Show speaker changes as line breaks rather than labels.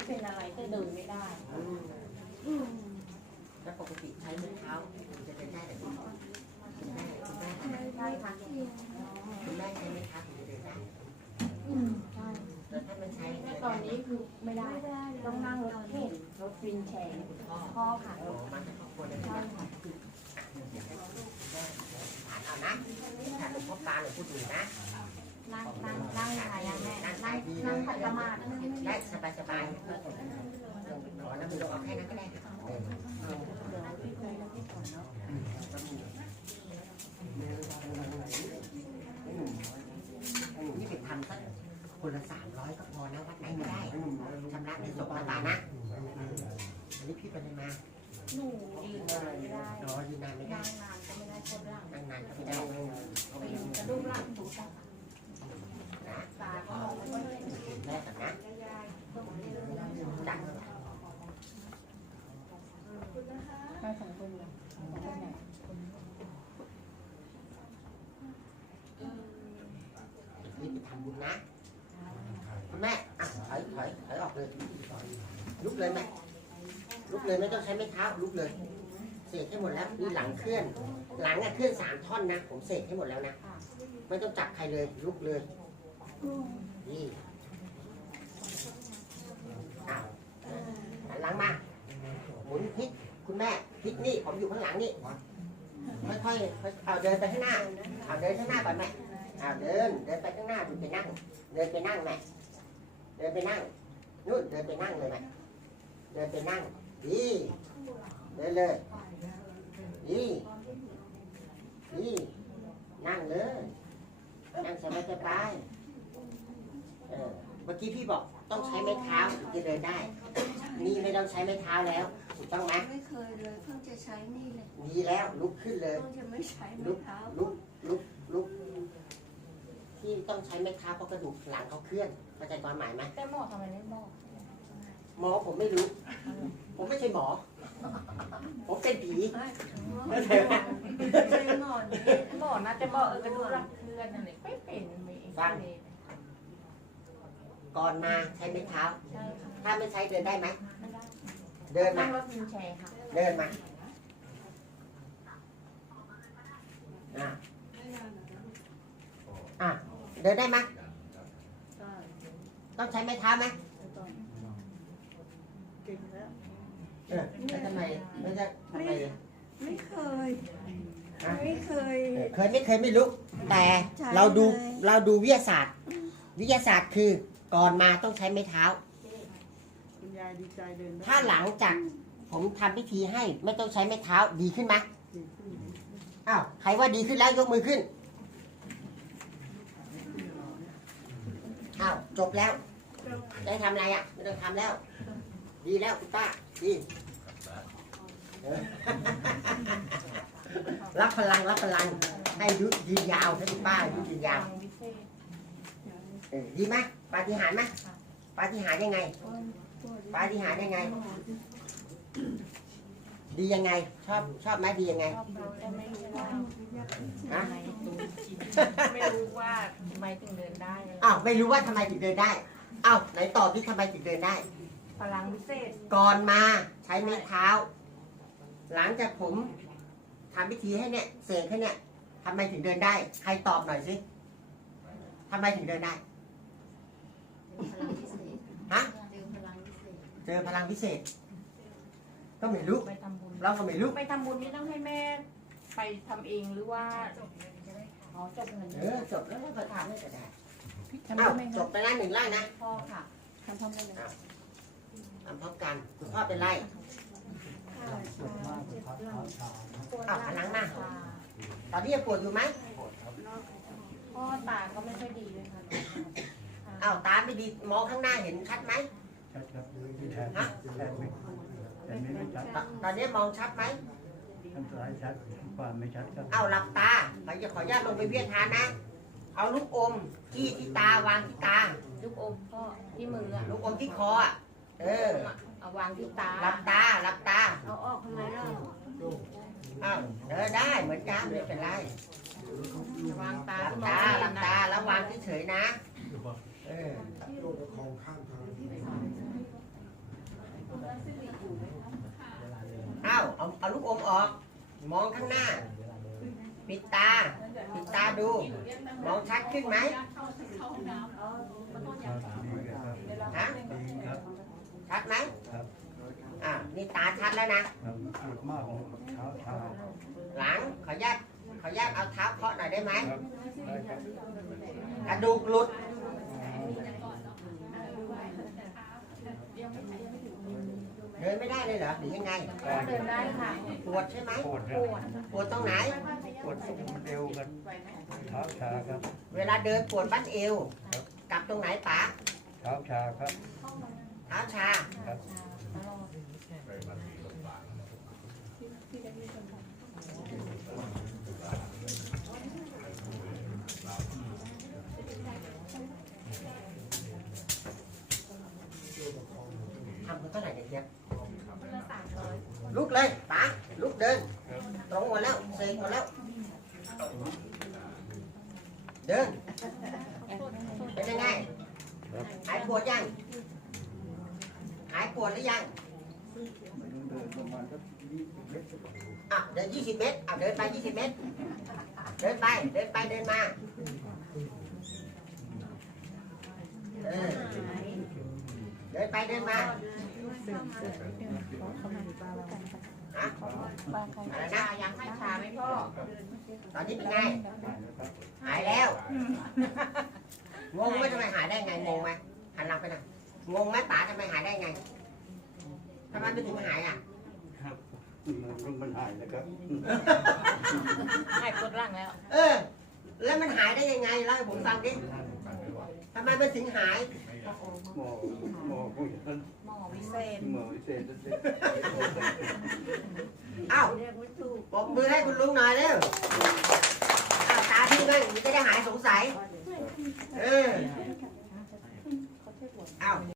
เป็นอะไรก็เดินไม่ได้
แล้วปกติใช้มือเท้าจะเดินได้หรือคุณแม่
ได้ค่ะ
คุณแม่ใช้มือเท้าจะเดินได้
ใช่
แล้วถ้ามันใช้
ตอนนี้คือไม่ได้ต้องนั่งรถเข็นรถวินแชร์พ่อค่ะ
มันจะครอบครัวเลยนะผ่านเอานะถ้าหลวงพ่อปลาหลวงพ่อดูนะ
นั่งค่ะยังแม่นั่งขัดสมาธิ
ได้สบายขอน้ำมือเอาแค่นั้นก็ได้นี่ไปทำสักคนละ300ก็พอนะวัดไหนก็ได้ชำระในศพมาตานะอันนี้พี่ไปไหนมา
หนูยืนนานไม่ได้
ยืนนานไม่ได้
นานก็ไม่ได้คนร่าง
นั่งนานก็ไม่ได้
เป็นกระดูกร่างถูกต้อง
นะ
ตาก็มองไม่ได้
แม่กันนะจัง
ได้สองคนเลย
นี่ไปทำบุญนะแม่ถอยออกเลยลุกเลยแม่ลุกเลยไม่ต้องใช้ไม้เท้าลุกเลยเสกให้หมดแล้วนี่หลังเคลื่อนหลังเคลื่อน3 ท่อนนะผมเสกให้หมดแล้วนะไม่ต้องจับใครเลยลุกเลยนี่หันหลังมาหมุนพลิกคุณแม่พลิกนี่ผมอยู่ข้างหลังนี่ค่อยๆเอาเดินไปข้างหน้าเอาเดินข้างหน้าก่อนแม่เอาเดินไปข้างหน้าดูไปนั่งเดินไปนั่งแม่เดินไปนั่งนู่นเดินไปนั่งเลยแม่เดินไปนั่งดีเดินเลยดีนั่งเลยนั่งสบายเมื่อกี้พี่บอกต้องใช้ไม้เท้าถึงจะเดินได้นี่ไม่ต้องใช้ไม้เท้าแล้วถูกต้องไหม
ไม่เคยเลยเพิ่งจะใช้นี่เลย
ดีแล้วลุกขึ้นเลย
เพิ่งจะไม่ใช้ไม้เท้า
ลุกที่ต้องใช้ไม้เท้าเพราะกระดูกหลังเขาเคลื่อนเข้าใจความหมายไหม
แต่หมอทำไมไม่บอก
หมอผมไม่รู้ผมไม่ใช่หมอผมเป็นผี
หมอน่าจะบอกกระดูกหลังเคลื่อนอะไรไม่เป็น
ฟังก่อนมาใช้ไม้เท้าถ้าไม่ใช้เดินได้ไหมเดินมา
นั่งรถวินแชร์ค่ะ
เดินมาเดินได้ไหมต้องใช้ไม้เท้าไหมทำไมไม่เคยไม่รู้แต่เราดูวิทยาศาสตร์คือก่อนมาต้องใช้ไม้เท้าถ้าหลังจากผมทำพิธีให้ไม่ต้องใช้ไม้เท้าดีขึ้นไหมอ้าวใครว่าดีขึ้นแล้วยกมือขึ้นอ้าวจบแล้วได้ทำอะไรอ่ะไม่ต้องทำแล้วดีแล้วคุณป้าดีรับพลังให้ยืนยาวให้คุณป้ายืนยาวดีไหมปาฏิหาริย์ไหมปาฏิหาริย์ยังไงดียังไงชอบไหมดียังไง
ไม่รู้ว่าทำไมถึงเดินได้
อ้าวไม่รู้ว่าทำไมถึงเดินได้อ้าวไหนตอบที่ทำไมถึงเดินได้
พลังวิเศษ
ก่อนมาใช้ไม้เท้าหลังจากผมทำพิธีให้เนี่ยเสกให้เนี่ยทำไมถึงเดินได้ใครตอบหน่อยสิทำไมถึงเดินได้ฮะเจอพลังพิเศษก็ไม่รู้เราก็ไม่รู้
ไปทำบุญนี่ต้องให้แม่ไปทำเองหรือว่าจบเงิน
จบแล้วก็ทำให้ก็ได้จบไปแล้ว1 ไร่นะ
พ่อค่ะทำพร้อมกันเลย
ทำพร้อมกันคุณพ่อเป็นไรพลังมากตอนนี้ปวดอยู่ไหม
พ่อตาก็ไม่ค่อยดีเลย
ค่ะตาไม่ดีมองข้างหน้าเห็นชัดไหมฮะตอนนี้มองชัดไหม
ชัดความไม่ชัดครับ
หลับตาขออนุญาตลงไปเวียนทานนะเอาลูกอมที่ตาวางที่ตา
ลูกอมพ่อที่มือ
ลูกอมที่คอ
เอาวางที่ตา
หลับตา
เอาออกทำไมล่ะ
ได้เหมือนกันไม่เป็นไร
วางตา
หลับตาแล้ววางเฉยๆนะเอาลูกอมออก มองข้างหน้า ปิดตา ปิดตาดู มองชัดขึ้นไหม
ครับดีครับ
ฮะ
ดีครับ
ชัดไหม
ครับ
นี่ตาชัดแล้วนะ
ครับปวดมากเลยเท้าชา
หลังขออนุญาตเอาเท้าเคาะหน่อยได้ไหม
ครับได้ครับ
กระดูกหลุด เดินไม่ได้เลยเหรอหรือยังไง
เดินได้ค่ะ
ปวดใช่ไหม
ปวดครับ
ปวดตรงไหน
ปวดตรงเอวกันเท้าชาครับ
เวลาเดินปวดบั้นเอวกลับตรงไหนป๋า
เท้าชาครับ
เท้าชา
ครับ
ทำกันเท่าไหร่เด็กๆลุกเลยป๋าลุกเดิน ตรงหมดแล้วเซงหมดแล้ว เดิน เป็นยังไง หายปวดยัง หายปวดหรือยัง
เดินประมาณสัก20 เมตร
เดิน 20 เมตรเดินไป 20 เมตร เดินไป เดินมาเดินไป เดินมาอะไรนะ
ยังให้ชาไหมพ่อ
ตอนนี้เป็นไง
หายแล้วครับ
หายแล้ว งงไหมทำไมหายได้ไง งงไหมหันหลังไปหน่อยงงไหมป๋าทำไมหายได้ไงทำไมไม่ถึงหายอ่ะ
ครับมันหายนะครับ
หายปวดหลังแล้ว
แล้วมันหายได้ยังไงเล่าให้ผมฟังดิทำไมมันถึงหาย
หมอผู้ช่วย
หมอวิเศษ
หมอพิเศษ
เอ้า
เรียกไม่ถูก
ปรบมือให้คุณลุงหน่อยเร็วตาพี่บ้างมันจะได้หายสงสัย เอ้า